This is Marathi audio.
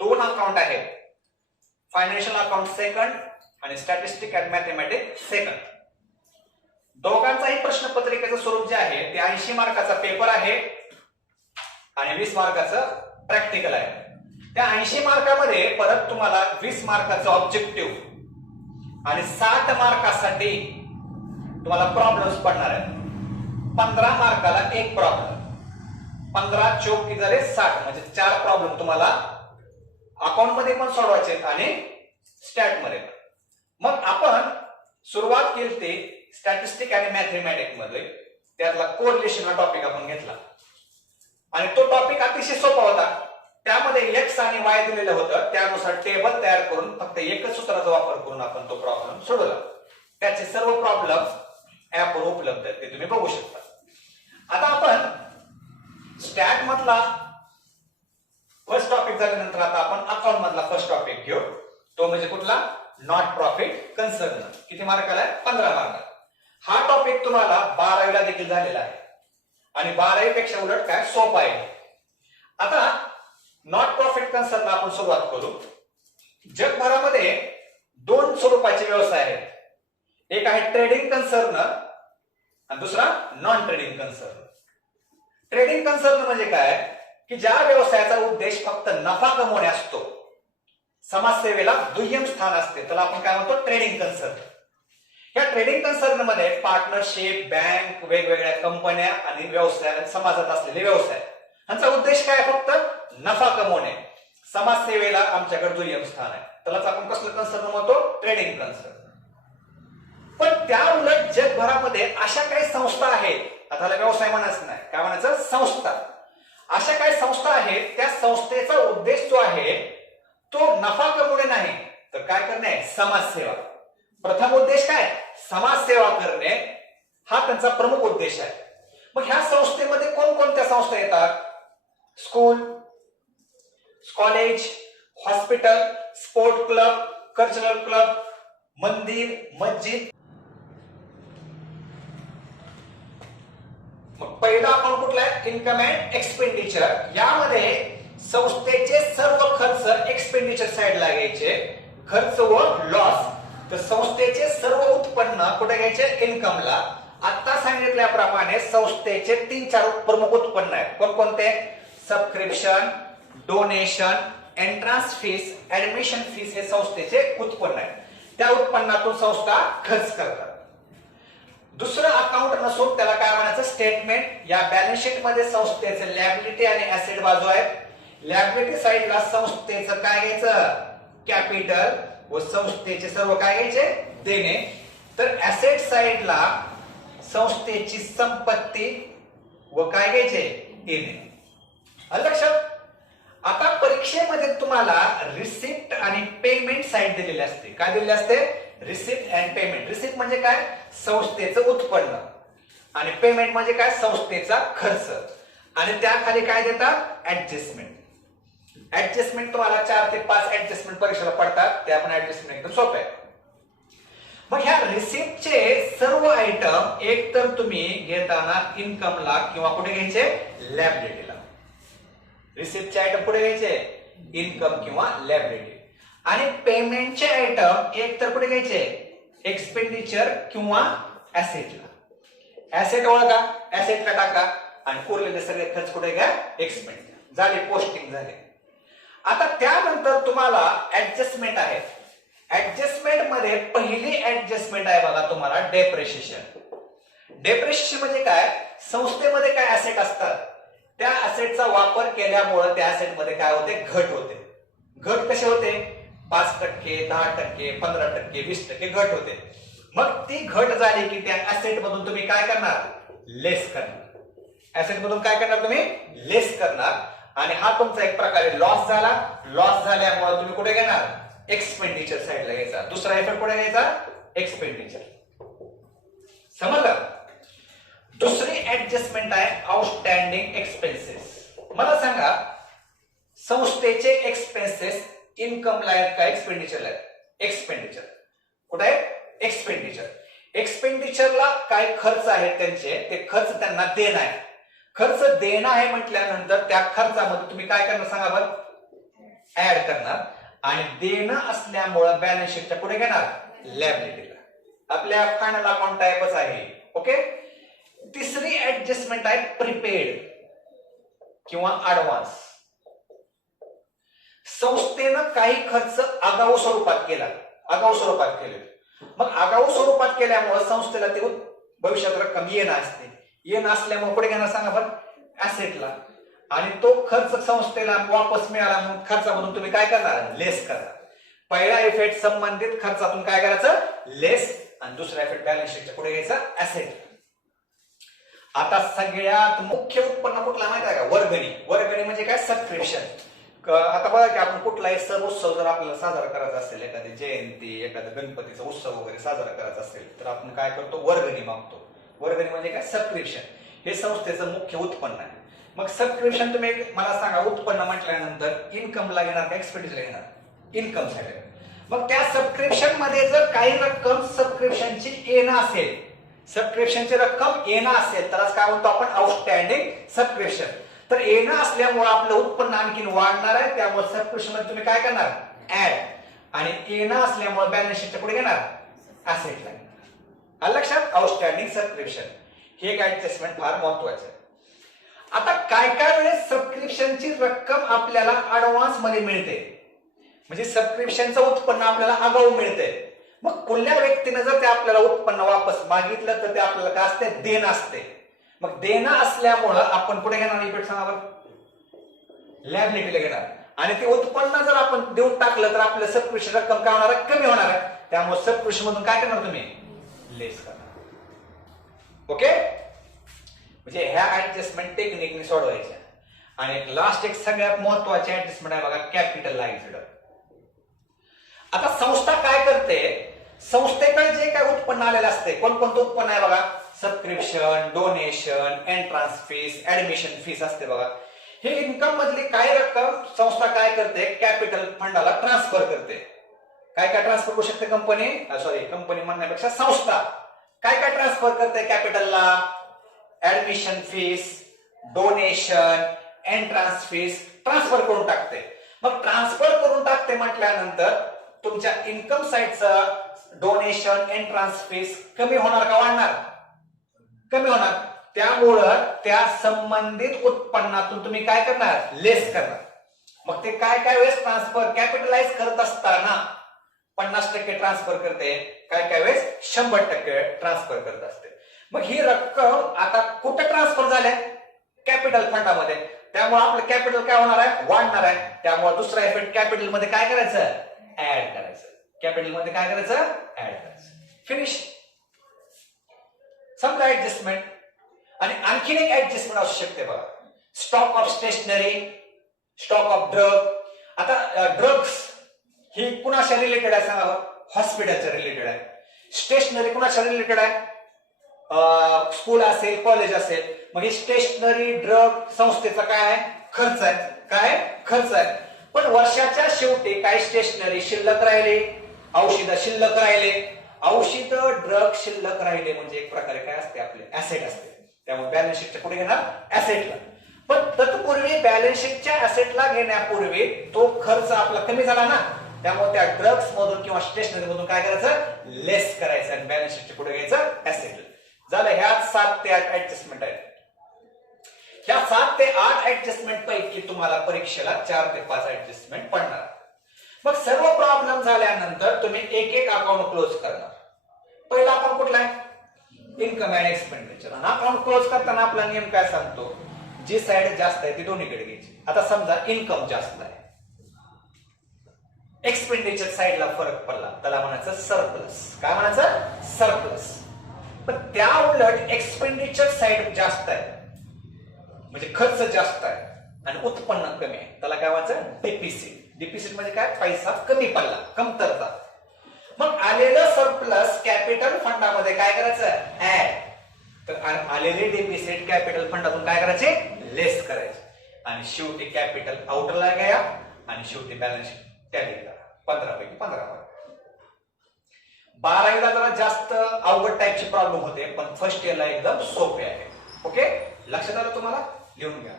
दोन अकाउंट आहेत, फायनान्शियल अकाउंट सेकंड आणि स्टॅटिस्टिक अँड मॅथमॅटिक्स सेकंड. दोघांचाही प्रश्नपत्रिकेचं स्वरूप जे आहे ते 80 मार्काचा पेपर आहे आणि 20 मार्काचं प्रॅक्टिकल आहे. त्या 80 मार्कामध्ये परत तुम्हाला 20 मार्काचं ऑब्जेक्टिव्ह आणि 60 मार्कासाठी तुम्हाला प्रॉब्लेम्स पडणार आहेत. 15 मार्काला एक प्रॉब्लेम, 15 चौक किती झाले 60, म्हणजे 4 प्रॉब्लेम तुम्हाला अकाउंट मध्ये पण सोडवायचे आणि स्टॅट मध्ये. मग आपण सुरुवात केली ते स्टॅटिस्टिक आणि मॅथमॅटिक्स मध्ये, त्यातला कोरिलेशन हा टॉपिक आपण घेतला आणि तो टॉपिक अतिशय सोपा होता. त्यामध्ये एक्स आणि वाय दिलेलं होतं, त्यानुसार टेबल तयार करून फक्त एकच सूत्राचा वापर करून आपण तो प्रॉब्लेम सोडवला. त्याचे सर्व प्रॉब्लेम ऍपवर उपलब्ध आहेत, ते तुम्ही बघू शकता. आता आपण स्टॅट मधला फर्स्ट टॉपिक झाल्यानंतर आता आपण अकाउंट मधला फर्स्ट टॉपिक घेऊ. तो म्हणजे कुठला? Not profit concern. किती मार्काला आहे? 15 मार्क. हा टॉपिक तुम्हाला 12वीला देखील झालेला आहे आणि 12वी पेक्षा उलट काय सोपा आहे. आता नॉट प्रॉफिट कन्सर्न आपण सुरुवात करू. जगभरामध्ये दोन स्वरूपाचे व्यवसाय आहेत. एक आहे ट्रेडिंग कन्सर्न आणि दुसरा non trading concern. Trading concern म्हणजे काय की ज्या व्यवसायाचा उद्देश फक्त नफा कमवणे असतो, समाजसेवेला दुय्यम स्थान असते, त्याला आपण काय म्हणतो? Trading concern. या ट्रेडिंग कन्सर्न मध्ये पार्टनरशिप, बँक, वेगवेगळ्या कंपन्या आणि व्यवसाय, समाजात असलेले व्यवसाय, यांचा उद्देश काय? फक्त नफा कमवणे. समाजसेवेला आमच्याकडे दुय्यम स्थान आहे, त्यालाच आपण कसलं कन्सर्न म्हणतो? Trading concern. पण त्या उलट जगभरामध्ये अशा काही संस्था आहेत, आता व्यवसाय म्हणायचं नाही, काय म्हणायचं? संस्था. अशा काही संस्था आहेत, त्या संस्थेचा उद्देश जो आहे तो नफा कमवणे नाही, तर काय करणे? समाजसेवा. प्रथम उद्देश काय? समाजसेवा करणे, हा त्यांचा प्रमुख उद्देश आहे. मग ह्या संस्थेमध्ये कोणकोणत्या संस्था येतात? School, college, hospital, sport club, cultural club, मंदिर, मस्जिद. मग पहिला अकाउंट कुठला आहे? Income and expenditure. यामध्ये संस्थेचे सर्व खर्च एक्सपेंडिचर साइडला घ्यायचे, खर्च व लॉस. तर संस्थेचे सर्व उत्पन्न कुठे घ्यायचे? इन्कमला. आता सांगितल्याप्रमाणे संस्थेचे 3-4 प्रमुख उत्पन्न आहेत. कोणकोणते? Subscription, donation, entrance fees, admission fees हे संस्थेचे उत्पन्न आहे. त्या उत्पन्नातून संस्था खर्च करतात. दुसरं अकाउंट नसून त्याला काय म्हणायचं? स्टेटमेंट. या बॅलन्स शीट मध्ये संस्थेचे लॅबिलिटी आणि ऍसेट बाजू आहेत. लॅबिलिटी साइडला संस्थेचं काय घ्यायचं? कॅपिटल व संस्थेचे सर्व काय घ्यायचे? देणे. तर ऍसेट साइडला संस्थेची संपत्ती व काय घ्यायचे? देणे. लक्षात. आता परीक्षेमध्ये तुम्हाला रिसिप्ट आणि पेमेंट साइड दिलेली असते. काय दिलेली असते? Receipt and payment. रिसिप्ट म्हणजे काय? संस्थेचं उत्पन्न. आणि पेमेंट म्हणजे काय? संस्थेचा खर्च. आणि त्याखाली काय देतात? ऍडजस्टमेंट. ऍडजस्टमेंट तुम्हाला 4 ते 5 ऍडजस्टमेंट परीक्षेला पडतात, ते आपण ऍडजस्टमेंट एकदम सोपं आहे. मग ह्या रिसिप्टचे सर्व आयटम एक तर तुम्ही घेताना इन्कमला किंवा कुठे घ्यायचे? लॅबिलिटीला. रिसिप्टचे आयटम कुठे घ्यायचे? इन्कम किंवा लॅबिलिटी. आणि पेमेंटचे आयटम एक तर कुठे घ्यायचे? एक्सपेंडिचर किंवा ऍसेटला. ऍसेट ओळखा, ऍसेटला टाका आणि उरलेले सगळे खर्च कुठे घ्या? एक्सपेंडिचर. झाले, पोस्टिंग झाले. आता त्यानंतर तुम्हाला ऍडजस्टमेंट आहे. ऍडजस्टमेंट मध्ये पहिली ऍडजस्टमेंट आहे बघा तुम्हाला, डेप्रिशिएशन. डेप्रिशिएशन म्हणजे काय? संस्थेमध्ये काय ऍसेट असतात, त्या ऍसेटचा वापर केल्यामुळे त्या ऍसेट मध्ये काय होते? घट होते. घट कसे होते? 5%, 10%, 15%, 20% घट होते. मग ती घट झाली की त्या ऍसेट मधून तुम्ही काय करणार? लेस करणार. ऍसेट मधून काय करणार? तुम्ही लेस करणार. आणि हा तुमचा एक प्रकारे लॉस झाला. लॉस झाल्यामुळे तुम्ही कुठे घेणार? एक्सपेंडिचर साइडला घ्यायचा. दुसरा इफेक्ट कुठे घ्यायचा? एक्सपेंडिचर. समजलं? दुसरी ऍडजस्टमेंट आहे आउटस्टँडिंग एक्सपेन्सेस. मला सांगा, संस्थेचे एक्सपेन्सेस इन्कमला आहेत का एक्सपेंडिचरला आहेत? एक्सपेंडिचर. कुठे आहे? एक्सपेंडिचर. एक्सपेंडिचरला काय खर्च आहेत त्यांचे, ते खर्च त्यांना देणं आहे. खर्च देणं आहे म्हटल्यानंतर त्या खर्चामध्ये तुम्ही काय करणार सांगा बरं? ऍड करणार आणि देणं असल्यामुळे बॅलन्स शीटच्या पुढे घेणार लायबिलिटीला. आपल्या फायनल अकाउंट टाइपच आहे. ओके. तिसरी ऍडजस्टमेंट आहे प्रीपेड किंवा ऍडव्हान्स. संस्थेनं काही खर्च आगाऊ स्वरूपात केले. मग आगाऊ स्वरूपात केल्यामुळे संस्थेला ते भविष्यात रक्कम येणं असते. येणं असल्यामुळे पुढे घेणार सांगा बरं ऍसेटला. आणि तो खर्च संस्थेला वापस मिळाला म्हणून खर्चामधून तुम्ही काय करणार लेस करणार. पहिला इफेक्ट संबंधित खर्चातून काय करायचं लेस आणि दुसरा इफेक्ट बॅलन्स शीटच्या पुढे घ्यायचा ऍसेट. आता सगळ्यात मुख्य उत्पन्न कुठला माहिती आहे का वर्गणी. वर्गणी म्हणजे काय सबस्क्रिप्शन. आता बघा की आपण कुठलाही सण उत्सव जर आपल्याला साजरा करायचा असेल एखादी जयंती एखादा गणपतीचा उत्सव वगैरे साजरा करायचा असेल तर आपण काय करतो वर्गणी मागतो. वर्गणी म्हणजे काय सबस्क्रिप्शन. हे संस्थेचं मुख्य उत्पन्न आहे. मग सबस्क्रिप्शन तुम्ही मला सांगा उत्पन्न म्हटल्यानंतर इन्कमला घेणार का एक्सपेंडिचर घेणार इन्कम साठी. मग त्या सबस्क्रिप्शन मध्ये जर काही रक्कम सबस्क्रिप्शनची येणं असेल सबस्क्रिप्शनची रक्कम येणं असेल तर काय म्हणतो आपण आउटस्टँडिंग सबस्क्रिप्शन. तर येणं असल्यामुळे आपलं उत्पन्न आणखीन वाढणार आहे. त्यामुळे सबस्क्रिप्शन मध्ये तुम्ही काय करणार ऍड आणि येणं असल्यामुळे बॅलन्स शीटच्या पुढे घेणार ऍसेटला. आलं लक्षात आउटस्टँडिंग सबस्क्रिप्शन. हे एक ऍडजस्टमेंट फार महत्वाचं आहे. आता काय काय वेळेस सबस्क्रिप्शनची रक्कम आपल्याला ऍडव्हान्स मध्ये मिळते म्हणजे सबस्क्रिप्शनचं उत्पन्न आपल्याला आगाऊ मिळते. मग कुठल्या व्यक्तीने जर ते आपल्याला उत्पन्न वापस मागितलं तर ते आपल्याला काय असते देणं असते. मग देणं असल्यामुळं आपण पुढे घेणार इफेक्ट सांगा लायबिलिटीला घेणार आणि ते उत्पन्न जर आपण देऊन टाकलं तर आपलं सबस्क्रिप्शन रक्कम काय होणार आहे कमी होणार आहे. त्यामुळे सबस्क्रिप्शन मधून काय करणार तुम्ही लेस करणार. ओके. म्हणजे ह्या ऍडजस्टमेंट टेक्निकने सोडवायच्या. आणि एक लास्ट एक सगळ्यात महत्वाची ऍडजस्टमेंट आहे बघा कॅपिटलाइज्ड. आता संस्था काय करते संस्थेकडे जे काय उत्पन्न आलेलं असते कोणकोणतं उत्पन्न आहे बघा subscription donation entrance fees admission fees असते बघा. हे इन्कम मधली काही रक्कम संस्था काय करते कॅपिटल फंडाला ट्रान्सफर करते. काय काय ट्रान्सफर करू शकते कंपनी म्हणण्यापेक्षा संस्था काय काय ट्रान्सफर करते कॅपिटलला admission fees donation entrance fees transfer करून टाकते. मग ट्रान्सफर करून टाकते म्हटल्यानंतर तुमच्या इन्कम साइडचं डोनेशन एंट्रन्स फीस कमी होणार का वाढणार कमी होणार. त्यामुळं त्या संबंधित उत्पन्नातून तुम्ही काय करणार लेस करणार. मग ते काय काय वेळेस ट्रान्सफर कॅपिटलाइज करत असताना 50% ट्रान्सफर करते काय काय वेळेस 100% ट्रान्सफर करत असते. मग ही रक्कम आता कुठे ट्रान्सफर झाल्या कॅपिटल फंडामध्ये. त्यामुळे आपलं कॅपिटल काय होणार आहे वाढणार आहे. त्यामुळे दुसरा इफेक्ट कॅपिटल मध्ये काय करायचं ऍड करायचं. कॅपिटल मध्ये काय करायचं ऍड करायचं. फिनिश. समजा ऍडजस्टमेंट. आणि आणखीन एक ऍडजस्टमेंट असू शकते बघा stock of stationery stock of drug. आता ड्रग्स ही कुणाच्या रिलेटेड आहे सांगा हॉस्पिटलच्या रिलेटेड आहे. स्टेशनरी कुणाच्या रिलेटेड आहे स्कूल असेल कॉलेज असेल. मग ही स्टेशनरी ड्रग संस्थेचा काय आहे खर्च आहे. काय खर्च आहे. पण वर्षाच्या शेवटी काही स्टेशनरी शिल्लक राहिले औषध शिल्लक राहिले औषध ड्रग शिल्लक राहिले म्हणजे एक प्रकारे काय असते आपले ऍसेट असते. त्यामुळे बॅलन्स शीटच्या पुढे घेणार ऍसेटला. पण तत्पूर्वी बॅलन्स शीटच्या ऍसेटला घेण्यापूर्वी तो खर्च आपला कमी झाला ना. त्यामुळे त्या ड्रग्स मधून किंवा स्टेशनरी मधून काय करायचं लेस करायचं आणि बॅलन्स शीटच्या पुढे घ्यायचं ऍसेट. झालं. ह्या 7 ते 8 ऍडजस्टमेंट आहेत. ह्या 7 ते 8 ऍडजस्टमेंट पैकी तुम्हाला परीक्षेला 4 ते 5 ऍडजस्टमेंट पडणार. मग सर्व प्रॉब्लेम झाल्यानंतर तुम्ही एक एक अकाउंट क्लोज करणार. पहिला अकाउंट कुठला आहे इन्कम अँड एक्सपेंडिचर. आणि अकाउंट क्लोज करताना आपला नियम काय सांगतो जी साइड जास्त आहे ती दोन्हीकडे घ्यायची. आता समजा इन्कम जास्त आहे एक्सपेंडिचर साइडला फरक पडला त्याला म्हणायचं सरप्लस. काय म्हणायचं सरप्लस. पण त्या उलट एक्सपेंडिचर साइड जास्त आहे म्हणजे खर्च जास्त आहे आणि उत्पन्न कमी आहे त्याला काय म्हणायचं डिफिसिट. डिफिसिट म्हणजे काय पैसा कमी पडला कमतरता. मग आलेलं सरप्लस कॅपिटल फंडामध्ये काय करायचं ऍड. तर आलेले डिफिसिट कॅपिटल फंडातून काय करायचे लेस करायचे आणि शेवटी कॅपिटल आउटरला घ्या आणि शेवटी बॅलन्स टॅली करा. 15 पैकी 15 मार्क. 12वीला जरा जास्त अवघड टाईपचे प्रॉब्लेम होते पण फर्स्ट इयरला एकदम सोपे आहे. ओके लक्षात आलं तुम्हाला लिहून घ्या.